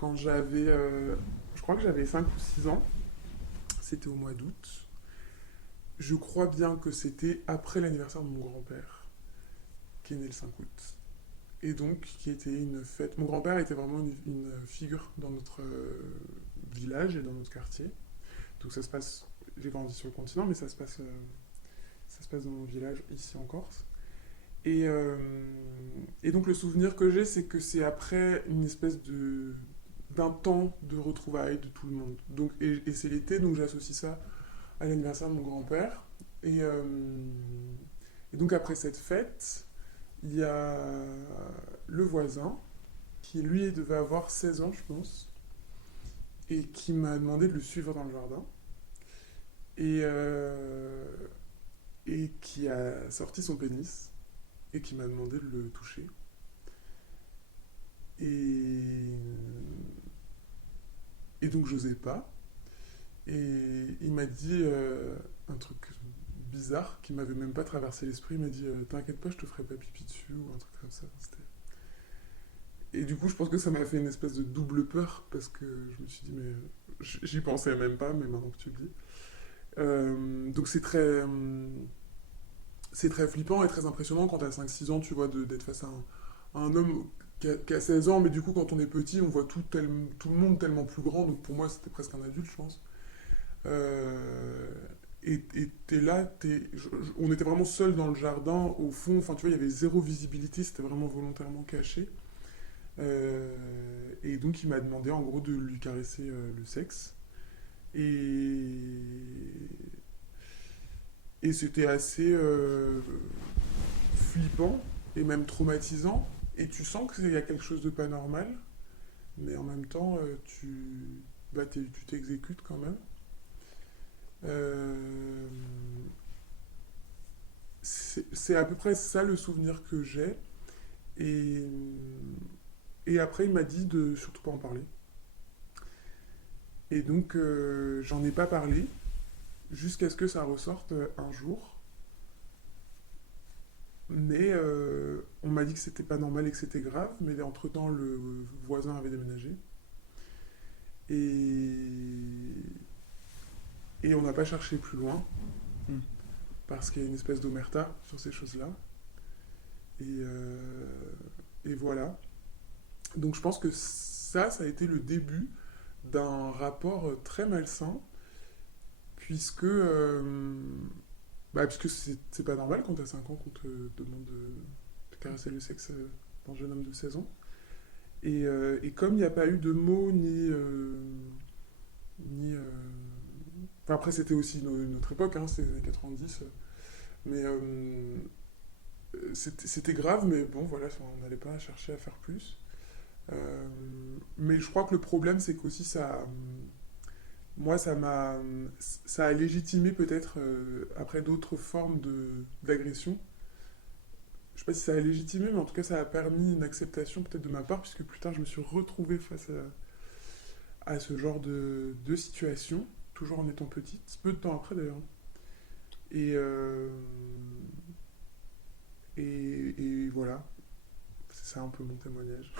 quand je crois que j'avais 5 ou 6 ans, c'était au mois d'août. Je crois bien que c'était après l'anniversaire de mon grand-père, qui est né le 5 août. Et donc, qui était une fête. Mon grand-père était vraiment une figure dans notre village et dans notre quartier. Donc ça se passe, j'ai grandi sur le continent, mais ça se passe dans mon village, ici en Corse. Et, euh, et donc le souvenir que j'ai, c'est que c'est après une espèce d'un temps de retrouvailles de tout le monde. Donc, et c'est l'été, donc j'associe ça à l'anniversaire de mon grand-père. Et, euh, et donc après cette fête, il y a le voisin, qui lui devait avoir 16 ans, je pense, et qui m'a demandé de le suivre dans le jardin. Et, euh, et qui a sorti son pénis, et qui m'a demandé de le toucher. Et, et donc j'osais pas. Et il m'a dit un truc bizarre qui m'avait même pas traversé l'esprit. Il m'a dit t'inquiète pas, je te ferai pas pipi dessus ou un truc comme ça. Et du coup, je pense que ça m'a fait une espèce de double peur parce que je me suis dit, mais j'y pensais même pas, mais maintenant que tu le dis. Donc c'est très flippant et très impressionnant quand t'as 5 6 ans, tu vois, d'être face à un homme qui a 16 ans, mais du coup, quand on est petit, on voit tout le monde tellement plus grand. Donc pour moi, c'était presque un adulte, je pense. Euh, et t'es là, on était vraiment seuls dans le jardin, au fond, enfin tu vois, il y avait zéro visibilité, c'était vraiment volontairement caché. Euh, et donc il m'a demandé en gros de lui caresser le sexe. Et, et c'était assez flippant et même traumatisant. Et tu sens qu'il y a quelque chose de pas normal, mais en même temps, tu t'exécutes quand même. Euh, c'est à peu près ça le souvenir que j'ai. Et, et après, il m'a dit de surtout pas en parler. Et donc, j'en ai pas parlé jusqu'à ce que ça ressorte un jour. Mais on m'a dit que c'était pas normal et que c'était grave. Mais entre-temps, le voisin avait déménagé. Et, et on n'a pas cherché plus loin. Hmm. Parce qu'il y a une espèce d'omerta sur ces choses-là. Et, et voilà. Donc je pense que ça a été le début d'un rapport très malsain, puisque, puisque c'est pas normal quand t'as 5 ans qu'on te demande de caresser le sexe d'un jeune homme de 16 ans. Et comme il n'y a pas eu de mots ni enfin, après, c'était aussi notre époque, hein, c'était les années 90. Mais c'était grave, mais bon, voilà, on n'allait pas chercher à faire plus. Euh, mais je crois que le problème, c'est qu'aussi moi, ça a légitimé peut-être après d'autres formes d'agression. Je sais pas si ça a légitimé, mais en tout cas, ça a permis une acceptation peut-être de ma part, puisque plus tard, je me suis retrouvé face à ce genre de situation, toujours en étant petite, peu de temps après d'ailleurs. Et, euh, et voilà, c'est ça un peu mon témoignage.